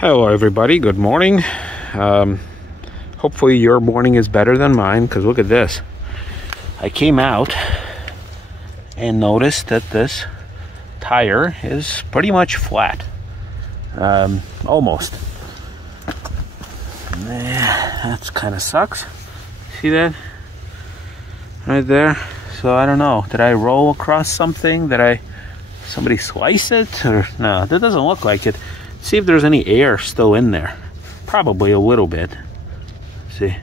Hello everybody, good morning. Hopefully your morning is better than mine, because look at this. I came out and noticed that this tire is pretty much flat. Almost. That kind of sucks. See that? Right there. So I don't know. Did I roll across something? Somebody slice it? Or no, that doesn't look like it. See if there's any air still in there. Probably a little bit. See.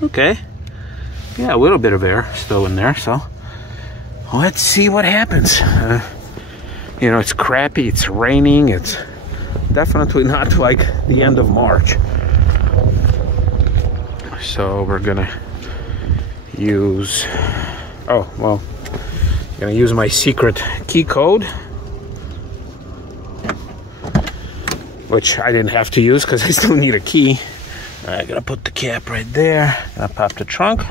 Okay. Yeah, a little bit of air still in there, so let's see what happens. You know, it's crappy, it's raining, it's definitely not like the end of March. So we're gonna use, gonna use my secret key code, which I didn't have to use because I still need a key. I'm gonna put the cap right there, gonna pop the trunk,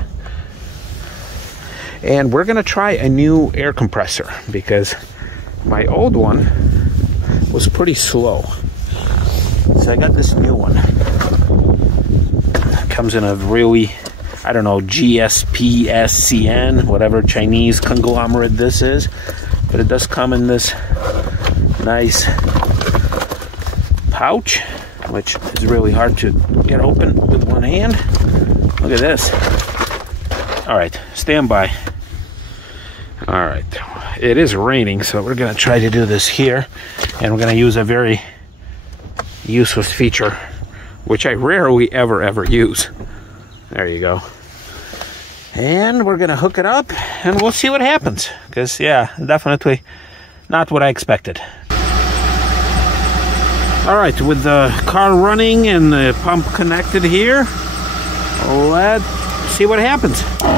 and we're gonna try a new air compressor because my old one was pretty slow. So I got this new one. It comes in a really, I don't know, GSPSCN, whatever Chinese conglomerate this is, but it does come in this nice pouch, which is really hard to get open with one hand. Look at this. All right, stand by. All right, it is raining, so we're gonna try to do this here, and we're gonna use a very useless feature, which I rarely ever use. There you go. And we're gonna hook it up and we'll see what happens, because yeah, definitely not what I expected. All right, with the car running and the pump connected here, let's see what happens. All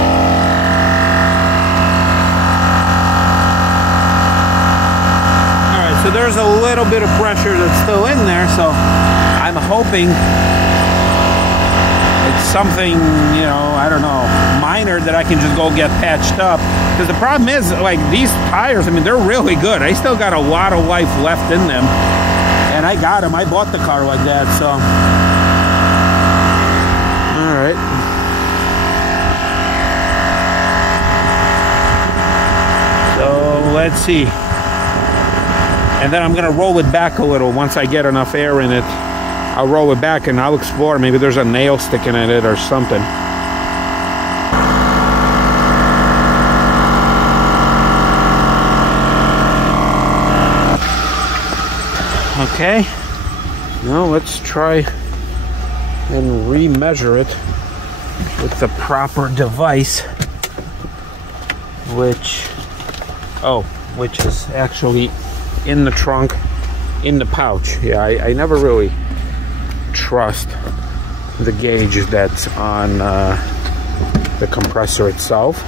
right, so there's a little bit of pressure that's still in there, so I'm hoping it's something, you know, I don't know, minor that I can just go get patched up. Because the problem is, like, these tires, I mean, they're really good. I still got a lot of life left in them. And I got them. I bought the car like that, so. All right. So let's see. And then I'm going to roll it back a little once I get enough air in it. I'll roll it back and I'll explore. Maybe there's a nail sticking in it or something. Okay. Now let's try and remeasure it with the proper device, which is actually in the trunk, in the pouch. Yeah, I never really trust the gauge that's on the compressor itself,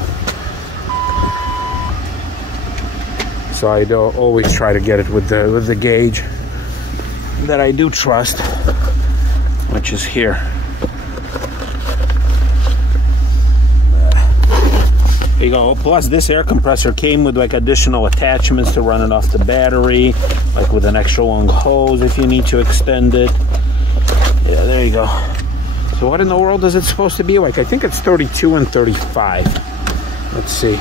so I don't always try to get it with the gauge that I do trust, which is here. There you go. Plus this air compressor came with like additional attachments to run it off the battery, like with an extra long hose if you need to extend it. Yeah, there you go. So what in the world is it supposed to be like? I think it's 32 and 35. Let's see.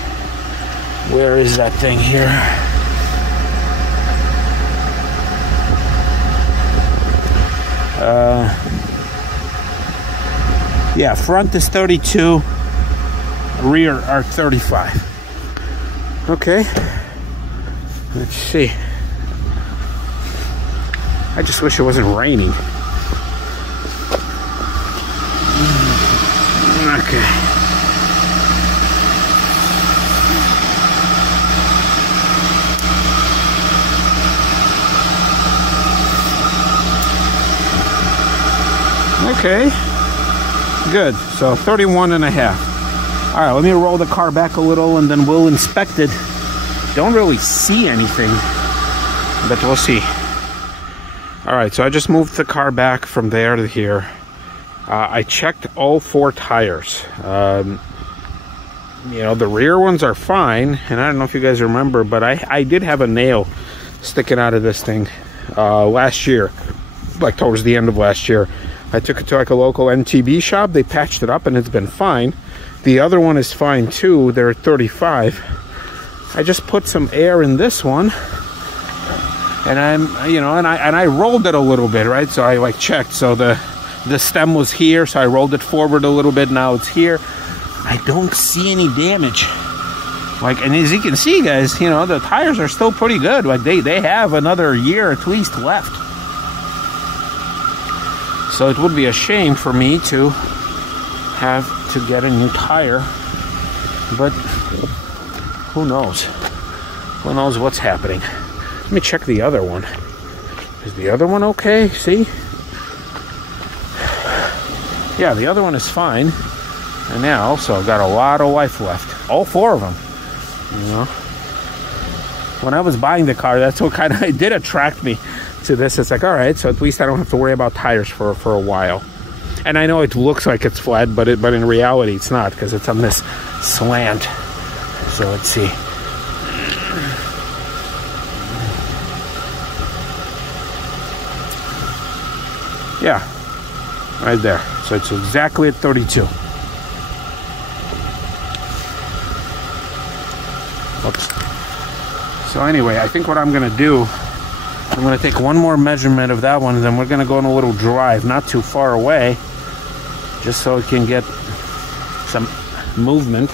Where is that thing here? Yeah, front is 32, rear are 35. Okay. Let's see. I just wish it wasn't raining. Okay. Okay. Good. So 31 and a half. All right, let me roll the car back a little and then we'll inspect it. Don't really see anything, but we'll see. All right, so I just moved the car back from there to here. I checked all 4 tires. You know, the rear ones are fine, and I don't know if you guys remember, but I did have a nail sticking out of this thing. Last year, like towards the end of last year, I took it to like a local NTB shop. They patched it up and it's been fine. The other one is fine too. They're at 35. I just put some air in this one, and I rolled it a little bit, right? So I like checked. So the stem was here, so I rolled it forward a little bit. Now it's here. I don't see any damage. Like, and as you can see, guys, you know, the tires are still pretty good. Like they have another year at least left. So it would be a shame for me to have to get a new tire, but who knows? Who knows what's happening? Let me check the other one. Is the other one okay? See? Yeah, the other one is fine. And now also got a lot of life left. All four of them. You know? When I was buying the car, that's what kind of it did attract me to this. It's like, all right, so at least I don't have to worry about tires for a while. And I know it looks like it's flat, but in reality it's not, because it's on this slant. So let's see. Yeah, right there. So it's exactly at 32. Oops. So anyway, I think what I'm gonna do, I'm gonna take one more measurement of that one, and then we're gonna go on a little drive, not too far away, just so it can get some movement.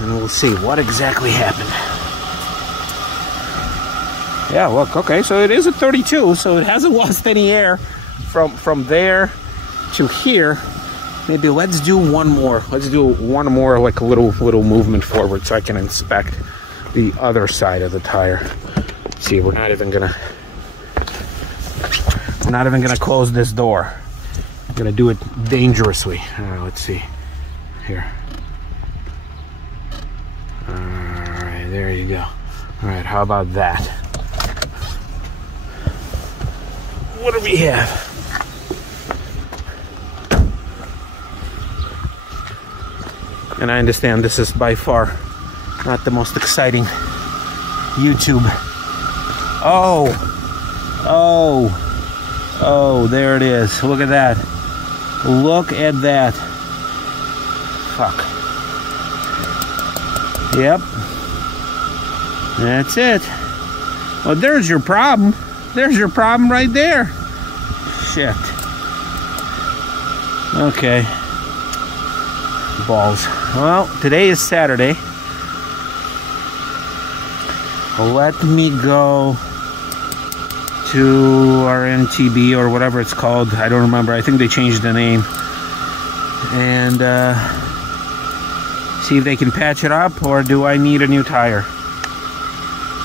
And we'll see what exactly happened. Yeah, look, okay, so it is at 32, so it hasn't lost any air from there to here. Maybe let's do one more. Let's do one more, like a little movement forward, so I can inspect the other side of the tire. See, we're not even gonna close this door. I'm gonna do it dangerously. Let's see here. All right, there you go. All right, how about that? What do we have? And I understand this is by far not the most exciting YouTube. Oh, there it is. Look at that. Look at that. Fuck. Yep. That's it. Well, there's your problem. There's your problem right there. Shit. Okay. Balls. Well, today is Saturday. Let me go to our NTB or whatever it's called. I don't remember. I think they changed the name. And see if they can patch it up, or do I need a new tire?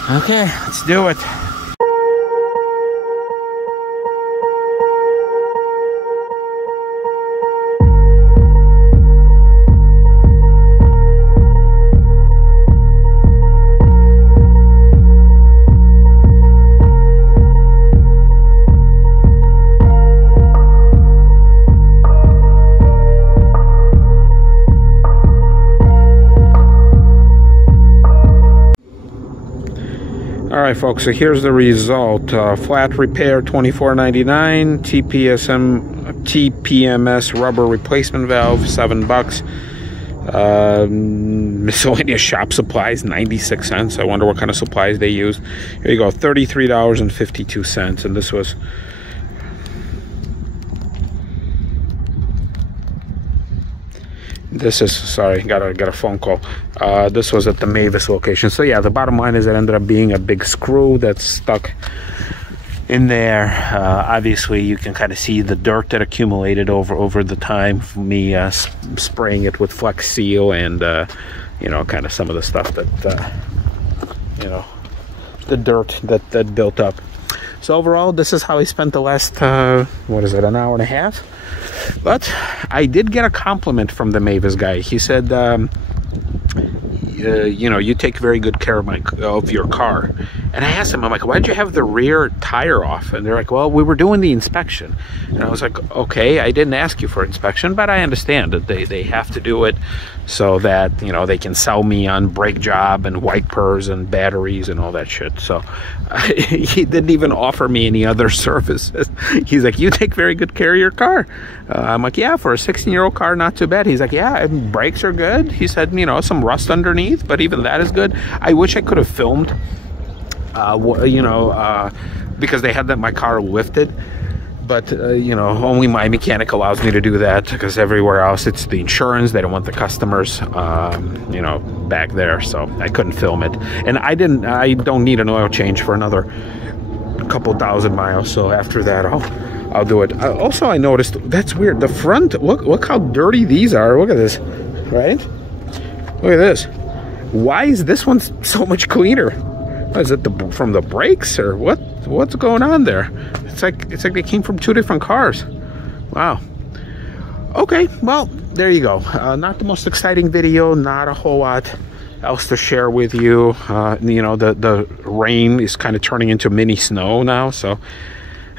Okay, let's do it. Alright folks, so here's the result. Flat repair $24.99, TPMS rubber replacement valve $7, miscellaneous shop supplies 96 cents. I wonder what kind of supplies they used. Here you go, $33.52, and this was sorry, got a phone call. This was at the Mavis location. So yeah, the bottom line is it ended up being a big screw that's stuck in there. Obviously you can kind of see the dirt that accumulated over the time from me spraying it with Flex Seal, and you know, kind of some of the stuff that you know, the dirt that built up. So overall, this is how I spent the last what is it, an hour and a half. But I did get a compliment from the Mavis guy. He said, you know, you take very good care of your car. And I asked them, I'm like, why'd you have the rear tire off? And they're like, well, we were doing the inspection. And I was like, okay, I didn't ask you for inspection, but I understand that they have to do it so that, you know, they can sell me on brake job and wipers and batteries and all that shit. So he didn't even offer me any other services. He's like, you take very good care of your car. I'm like, yeah, for a 16-year-old car, not too bad. He's like, yeah, and brakes are good. He said, you know, some rust underneath, but even that is good. I wish I could have filmed, because they had my car lifted. But, you know, only my mechanic allows me to do that, because everywhere else it's the insurance. They don't want the customers, you know, back there. So I couldn't film it. And I don't need an oil change for another couple thousand miles. So after that, I'll do it. Also, I noticed, that's weird. The front, look how dirty these are. Look at this, right? Look at this. Why is this one so much cleaner? Is it from the brakes or what? What's going on there? It's like they came from two different cars. Wow. Okay, well, there you go. Not the most exciting video. Not a whole lot else to share with you. You know, the rain is kind of turning into mini snow now, so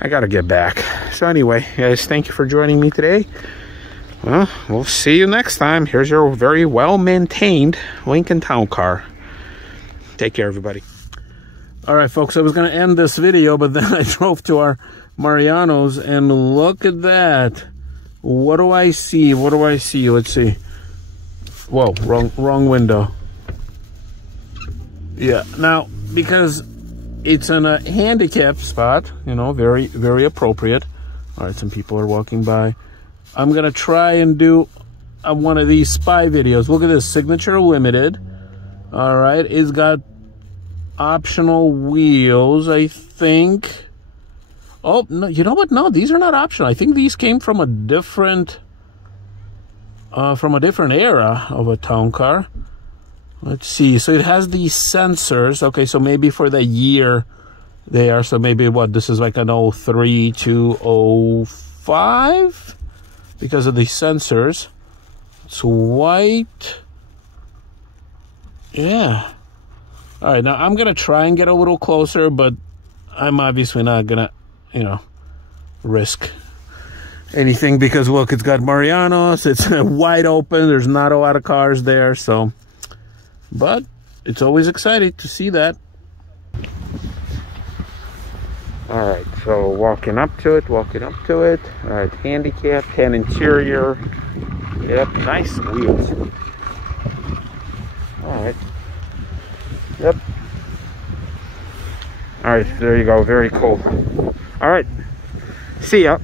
I gotta get back. So anyway, guys, thank you for joining me today. Well, we'll see you next time. Here's your very well-maintained Lincoln Town Car. Take care, everybody. All right, folks, I was going to end this video, but then I drove to our Mariano's, and look at that. What do I see? What do I see? Let's see. Whoa, wrong window. Yeah, now, because it's in a handicap spot, you know, very, very appropriate. All right, some people are walking by. I'm going to try and do one of these spy videos. Look at this, Signature Limited. All right, it's got optional wheels, I think. Oh, no, you know what? No, these are not optional. I think these came from a different era of a town car. Let's see. So it has these sensors. Okay, so maybe for the year they are. So maybe what? This is like an 03 to 05 because of the sensors. It's white. Yeah. All right, now I'm going to try and get a little closer, but I'm obviously not going to, you know, risk anything because, look, it's got Mariano's. It's wide open. There's not a lot of cars there, so. But it's always exciting to see that. All right, so walking up to it. All right, handicap, and interior. Yep, nice wheels. All right. Yep. All right, there you go. Very cool. All right. See ya.